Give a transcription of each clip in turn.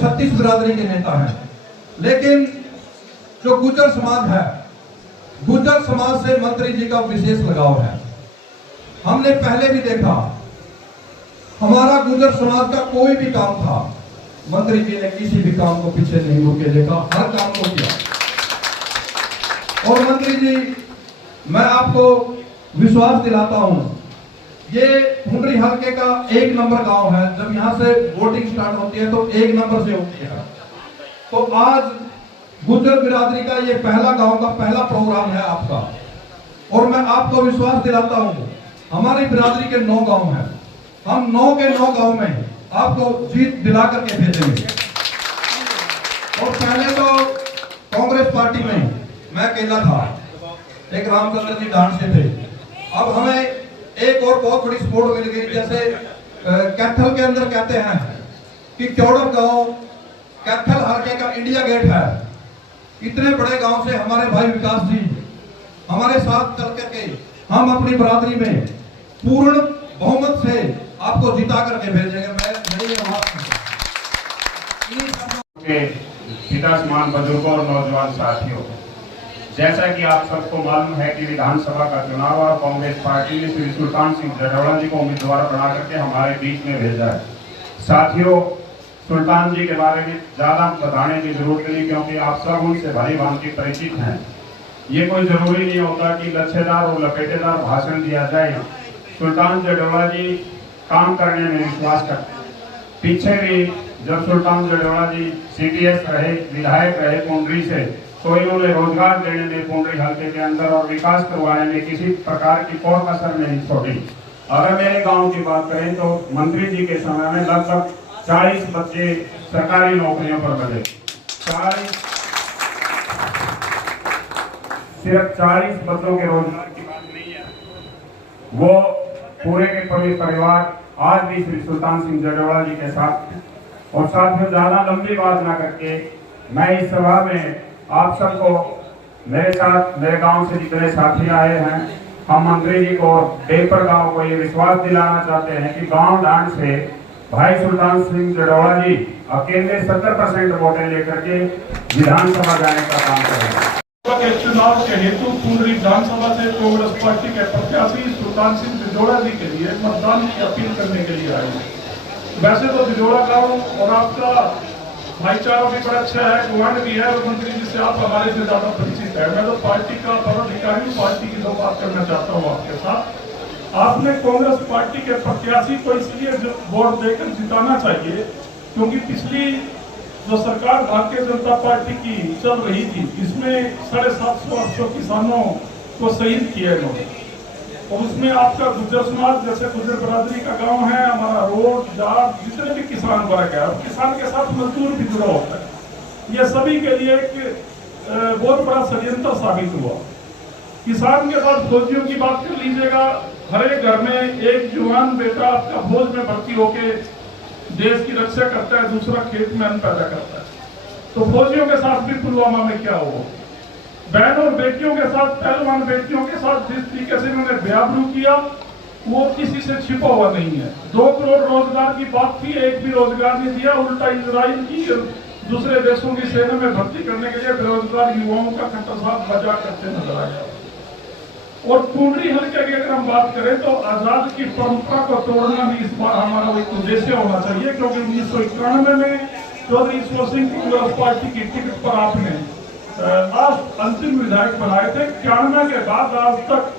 36 बिरादरी के नेता हैं, लेकिन जो गुर्जर समाज है, गुर्जर समाज से मंत्री जी का विशेष लगाव है। हमने पहले भी देखा, हमारा गुर्जर समाज का कोई भी काम था, मंत्री जी ने किसी भी काम को पीछे नहीं रुके देखा, हर काम को किया। और मंत्री जी, मैं आपको विश्वास दिलाता हूं, ये फुंडरी हल्के का 1 नंबर गांव है। जब यहां से वोटिंग स्टार्ट होती है तो 1 नंबर से होती है। तो आज गुर्जर बिरादरी का ये पहला गांव का पहला प्रोग्राम है आपका, और मैं आपको विश्वास दिलाता हूं, हमारी बिरादरी के 9 गांव हैं, हम 9 के 9 गांव में आपको जीत दिला करके भेजेंगे। और पहले तो कांग्रेस पार्टी में मैं अकेला था, एक रामचंद्र जी डांड से थे। अब हमें एक और बहुत बड़ी सपोर्ट मिल गई, जैसे कैथल के अंदर कहते हैं कि चौड़र गांव कैथल हल्के का इंडिया गेट है। इतने बड़े गांव से हमारे भाई विकास जी हमारे साथ चल करके हम अपनी बरादरी में पूर्ण बहुमत से आपको जिता करके भेजेंगे। मैं पिता समान बुजुर्गों और नौजवान साथियों, जैसा कि आप सबको मालूम है कि विधानसभा का चुनाव और कांग्रेस पार्टी ने श्री सुल्तान सिंह जड़ौला जी को उम्मीदवार बना करके हमारे बीच में भेजा है। साथियों, सुल्तान जी के बारे में ज्यादा बताने की जरूरत नहीं, क्योंकि आप सब उनसे भली भांति परिचित हैं। ये कोई जरूरी नहीं होता कि लच्छेदार और लपेटेदार भाषण दिया जाए। सुल्तान जड़ौला जी काम करने में विश्वास करते हैं। पीछे भी जब सुल्तान जड़ौला जी CTS रहे, विधायक रहे पुंडरी से, तो इन्होंने रोजगार देने में पुंडरी हल्के के अंदर और विकास करवाने में किसी प्रकार की कोई कसर नहीं छोड़ी। अगर मेरे गांव की बात करें तो मंत्री जी के समय में लगभग 40 बच्चे सरकारी नौकरियों पर बने। सिर्फ 40 बच्चों के रोजगार की बात नहीं है, वो पूरे के पूरे परिवार आज भी श्री सुल्तान सिंह जड़ौला जी के साथ। और साथ में ज्यादा लंबी बात ना करके मैं इस सभा में आप सबको, मेरे साथ मेरे गांव से जितने साथी आए हैं, हम मंत्री जी को, डेपर गांव को ये विश्वास दिलाना चाहते हैं कि गांव डांड से भाई सुल्तान सिंह जड़ौला जी अकेले 70% वोटें लेकर के विधानसभा जाने का काम करेंगे। चुनाव के हेतु पुंडरी विधानसभा से कांग्रेस पार्टी के प्रत्याशी सुल्तान सिंह जड़ौला जी के लिए मतदान की अपील करने के लिए आए। वैसे तो जड़ौला गांव और आपका भाईचारा भी बड़ा अच्छा है, गुआंढ भी है, और मंत्री जी से आप हमारे से ज्यादा परिचित है। मैं तो पार्टी का पदाधिकारी, पार्टी की तो बात करना चाहता हूँ आपके साथ। आपने कांग्रेस पार्टी के प्रत्याशी को इसलिए वोट देकर जिताना चाहिए क्योंकि पिछली जो सरकार भारतीय जनता पार्टी की चल रही थी, इसमें 750-800 किसानों को शहीद किया इन्होंने। और उसमें आपका गुर्जर समाज, जैसे गुर्जर बिरादरी का गांव है, हमारा रोड जाट जितने भी किसान वर्ग है, और किसान के साथ मजदूर भी जुड़ा होता है, ये सभी के लिए एक बहुत बड़ा षड्यंत्र साबित हुआ। किसान के साथ फौजियों की बात कर लीजिएगा, हर एक घर में एक जवान बेटा आपका फौज में भर्ती होके देश की रक्षा करता है, दूसरा खेत में अन्न पैदा करता है। तो फौजियों के साथ भी पुलवामा में क्या हुआ, बहन और बेटियों के साथ, पहलवान बेटियों के साथ जिस तरीके से इन्होंने बेआबरू किया, वो किसी से छिपा हुआ नहीं है। 2 करोड़ रोजगार की बात थी, एक भी रोजगार नहीं दिया, उल्टा इजराइल की दूसरे देशों की सेना में भर्ती करने के लिए बेरोजगार युवाओं का खटरसाल बजा करते नजर आया। और पुंडरी हल्के की अगर हम बात करें तो आजाद की परंपरा को तोड़ना भी इस बार हमारा एक उद्देश्य होना चाहिए, क्योंकि 1991 में चौधरी ईश्वर सिंह कांग्रेस पार्टी की टिकट पर आपने लास्ट अंतिम विधायक बनाए थे। 91 के बाद आज तक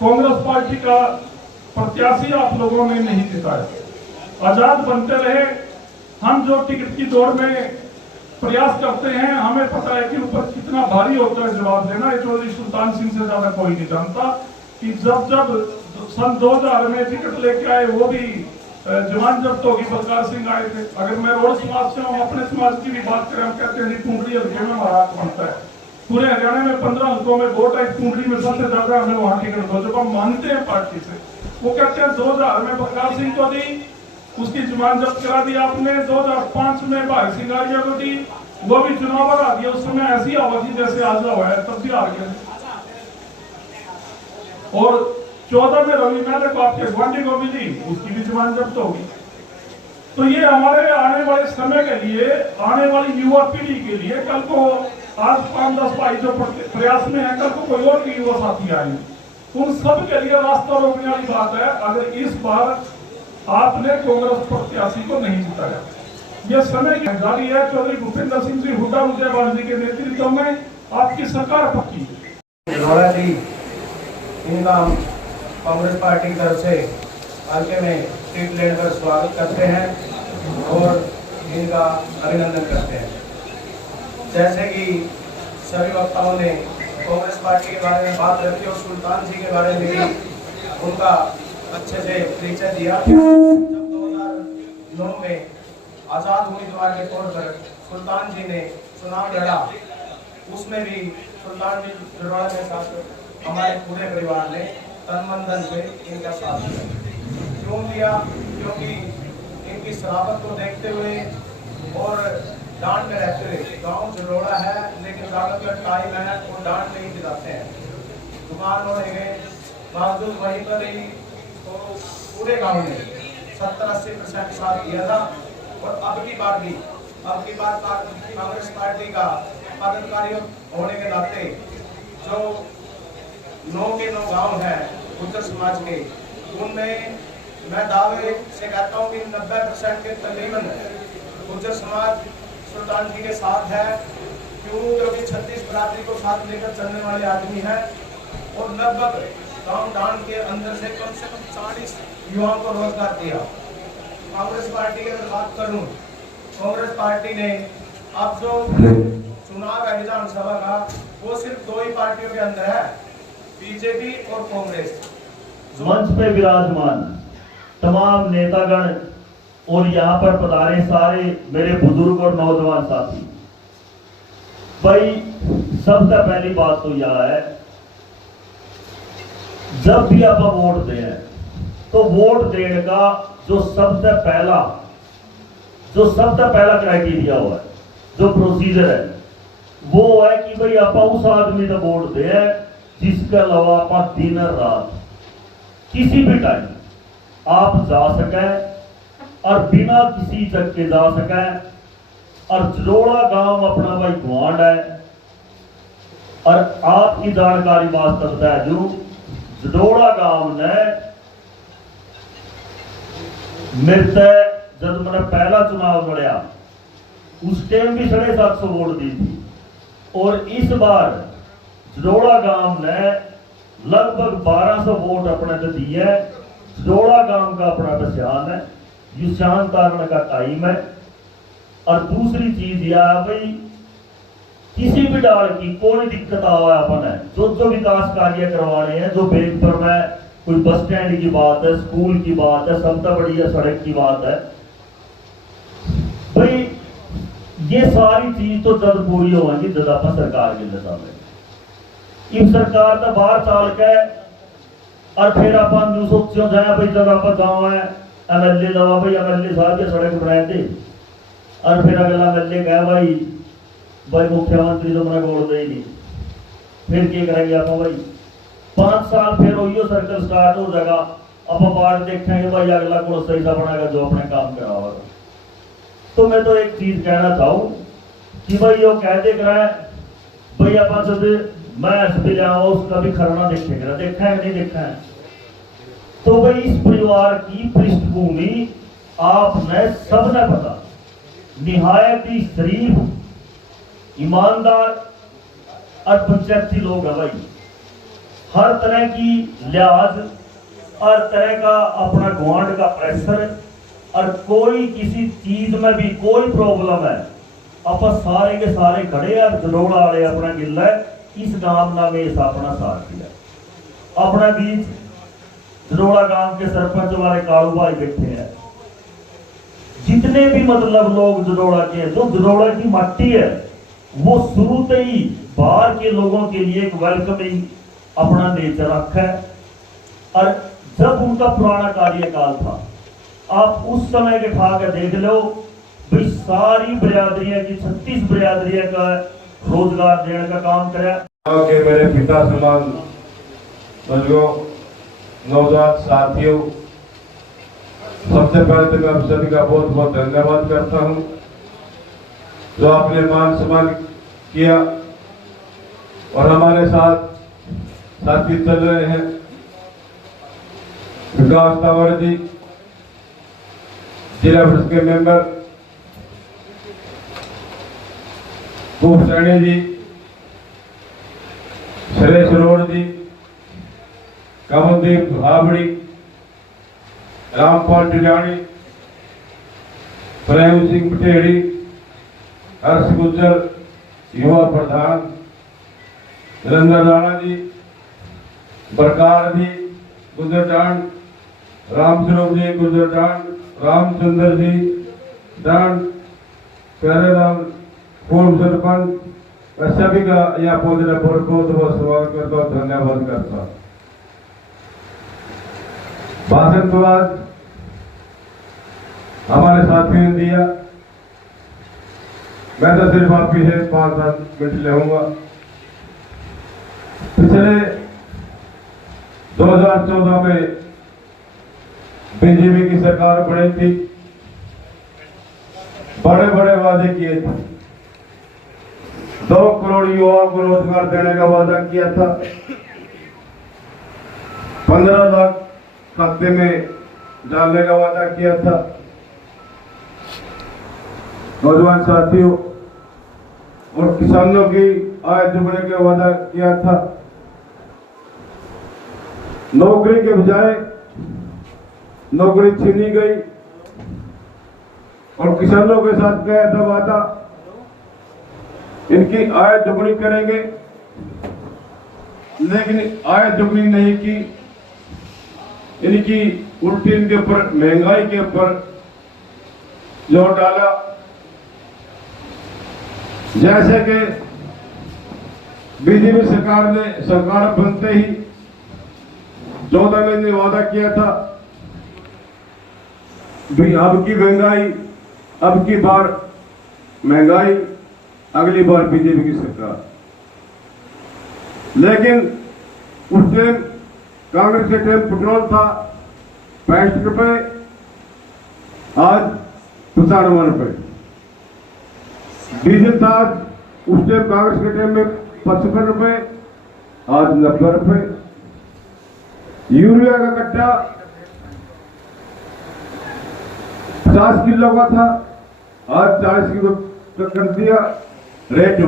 कांग्रेस पार्टी का प्रत्याशी आप लोगों ने नहीं जिताया। आजाद बनते रहे, हम जो टिकट की दौड़ में प्रयास करते हैं, हमें पता है कि ऊपर कितना भारी होता है जवाब देना। ये चौधरी सुल्तान सिंह से ज्यादा कोई नहीं जानता कि जब सन 2000 में टिकट लेके आए, वो भी जवान जब्त होगी, बलकार सिंह आए थे। अगर मैं रोड समाज से हूँ, अपने समाज की भी बात करें, हम कहते हैं पुंडरी हल्के में हमारा हक बनता है। पूरे हरियाणा में 15 हल्कों में वोट है, पुंडरी में सबसे ज्यादा हमें वहां टिकट दो। जब हम मानते हैं पार्टी से, वो कहते हैं 2000 में बलकार सिंह को दी, उसकी जमानत जब्त करा दी आपने। 2005 में भाई सिंगारिया को दी, वो भी चुनाव हरा दिया। उस समय ऐसी आवाज जैसे आज हुआ है, तब भी हार गए। और 14 में रवि मैंने को आपके गुआंढी को भी दी, उसकी भी जमानत जब्त होगी। तो ये हमारे आने वाले समय के लिए, आने वाली युवा पीढ़ी के लिए, कल को आज 5-10 भाई जो प्रयास में है, कल को कोई और भी युवा साथी आए, उन सब के लिए रास्ता रोकने वाली बात है अगर इस बार आपने कांग्रेस प्रत्याशी को नहीं जिताया। यह समय की जारी है। चौधरी भूपेंद्र सिंह जी हुड्डा रुद्रवाल जी के नेतृत्व में आपकी सरकार पक्की है। धनोड़ा जी, इनका हम कांग्रेस पार्टी की तरफ से हल्के में सीट लेकर स्वागत करते हैं और इनका अभिनंदन करते हैं। जैसे कि सभी वक्ताओं ने कांग्रेस पार्टी के बारे में बात रखी और सुल्तान जी के बारे में भी उनका अच्छे से परिचय दिया। जब 2009 में आज़ाद उम्मीदवार के तौर पर सुल्तान जी ने चुनाव लड़ा, उसमें भी सुल्तान जी जड़ोड़ा के साथ हमारे पूरे परिवार ने तन मन धन से इनका साथ दिया। क्यों दिया? क्योंकि इनकी शराबत को देखते हुए और डांट में रहते हुए, गांव जड़ोड़ा है लेकिन ज़्यादातर टाइम है वो डांट नहीं दिलाते हैं। दुकान होने गए बावजूद वहीं पर ही तो पूरे गांव ने 70-80% साथ दिया था। और अब की बार कांग्रेस पार्टी का पदाधिकारी होने के नाते जो 9 के 9 गांव हैं गुज्जर समाज के, उनमें मैं दावे से कहता हूं कि 90% के तकरीबन गुज्जर समाज सुल्तान जी के साथ है। क्यों? क्योंकि 36 बरादरी को साथ लेकर चलने वाले आदमी हैं और लगभग गांव डांड के अंदर से कम 40 युवाओं को रोजगार दिया। कांग्रेस पार्टी की अगर बात करूं, कांग्रेस पार्टी ने अब जो चुनाव है विधानसभा का, वो सिर्फ 2 ही पार्टियों के अंदर है, बीजेपी और कांग्रेस। मंच पे विराजमान तमाम नेतागण और यहाँ पर पधारे सारे मेरे बुजुर्ग और नौजवान साथी, भाई सबसे पहली बात तो यह है, जब भी आप वोट दें तो वोट देने का जो सबसे पहला क्राइटेरिया हुआ है, जो प्रोसीजर है, वो है कि भाई आप उस आदमी का वोट दें जिसके अलावा आप दिन रात किसी भी टाइम आप जा सकें और बिना किसी चक्के जा सकें। और जड़ोड़ा गांव अपना भाई गुआंढ है और आपकी जानकारी वास्तव है जो जड़ोड़ा गांव ने मेरे जब मैंने पहला चुनाव लड़िया उस टाइम भी 750 वोट दी थी और इस बार जड़ोड़ा गांव ने लगभग 1200 वोट अपने को दी है। जड़ोड़ा गांव का अपना पहचान है, युशान तारण का टाइम है। और दूसरी चीज यह है भाई, किसी भी डाल की कोई दिक्कत आवा अपन है, जो विकास कार्य करवाने हैं, जो बेग पर में कोई बस स्टैंड की बात है, स्कूल की बात है, सबसे बढ़िया सड़क की बात है, भाई ये सारी चीज तो जब पूरी होगी जब आप सरकार के सामने इस सरकार का बाहर चाल के और फिर आप सोचो जाए भाई जब आप गाँव है एमएलए दवा भाई एमएलए साहब ये सड़क बनाए थे और फिर अगला एमएलए कहे भाई मुख्यमंत्री तो मैंने बोल दे नहीं, फिर क्या करेंगे आप भाई 5 साल फिर वही सर्कल स्टार्ट हो जाएगा। अब बात देखेंगे भाई अगला को सही सा बनाएगा जो अपने काम कराओ। तो मैं तो एक चीज कहना चाहूँ कि भाई वो कह दे रहा है भाई आप जब मैं एसपी लिया उसका भी खरना देखेगा, देखा है नहीं देखा है। तो भाई इस परिवार की पृष्ठभूमि आपने सबने पता, निहायत ही शरीफ, ईमानदार और पंचायती लोग है भाई, हर तरह की लिहाज, हर तरह का अपना गुआंढ का प्रेशर, और कोई किसी चीज में भी कोई प्रॉब्लम है आप सारे के सारे खड़े और जड़ोड़ा वाले अपना गिल्ला इस गांव ना में अपना साथ दिया। अपने बीच जड़ोड़ा गांव के सरपंच वाले कालू भाई बैठे हैं, जितने भी मतलब लोग जड़ोड़ा के, जो जड़ोड़ा की मट्टी है, वो शुरू से ही बाहर के लोगों के लिए एक वेलकमिंग अपना नेचर रखा है। और जब उनका पुराना कार्यकाल था, आप उस समय के ठा के देख लो भाई, सारी बिरादरियां की 36 बिरादरियां का रोजगार देने का काम कराया। के मेरे पिता समान बुजुर्गों, नौजवान साथियों, सबसे पहले तो मैं आप सभी का बहुत बहुत धन्यवाद करता हूं जो आपने मान सम्मान किया और हमारे साथ साथी चल रहे हैं विकास तंवर जी, जिला परिषद के मेंबर खूब सैनी जी, सुरेश रोड जी, कमलदीप भाबड़ी, रामपाल टिलानी, प्रेम सिंह पटेड़ी, हर्ष गुज्जर, युवा प्रधान नरेंद्र राणा जी, बरकार जी गुजरटांड, रामस्वरूप जी गुजरटांड, रामचंद्र जी डांड, प्यारेलाल पूर्व सरपंच, मैं सभी का यहाँ पहुंचने पर बहुत स्वागत करता हूँ, धन्यवाद करता हूँ। भाषण तो आज हमारे साथियों ने दिया, मैं तो सिर्फ आप ही से 5-7 मिनट लेऊंगा। पिछले 2014 में बीजेपी की सरकार बनी थी, बड़े बड़े वादे किए थे। 2 करोड़ युवाओं को रोजगार देने का वादा किया था, 15 लाख खाते में डालने का वादा किया था। नौजवान साथियों और किसानों की आय दुगने का वादा किया था। नौकरी के बजाय नौकरी छीनी गई और किसानों के साथ किया था वादा इनकी आय दुगनी करेंगे, लेकिन आय दुगनी नहीं की, इनकी उल्टी इनके ऊपर महंगाई के ऊपर जोर डाला। जैसे कि बीजेपी सरकार ने सरकार बनते ही 14 में ने वादा किया था भी अब की महंगाई, अब की बार महंगाई, अगली बार बीजेपी की सरकार। लेकिन उस टाइम कांग्रेस के टाइम पेट्रोल था 65 रुपए, आज 95 रुपए। डीजल था उस टाइम कांग्रेस के टाइम में 55 रुपए, आज 90 रुपए। यूरिया का कट्टा 50 किलो का था, आज 40 किलो कर दिया रेट।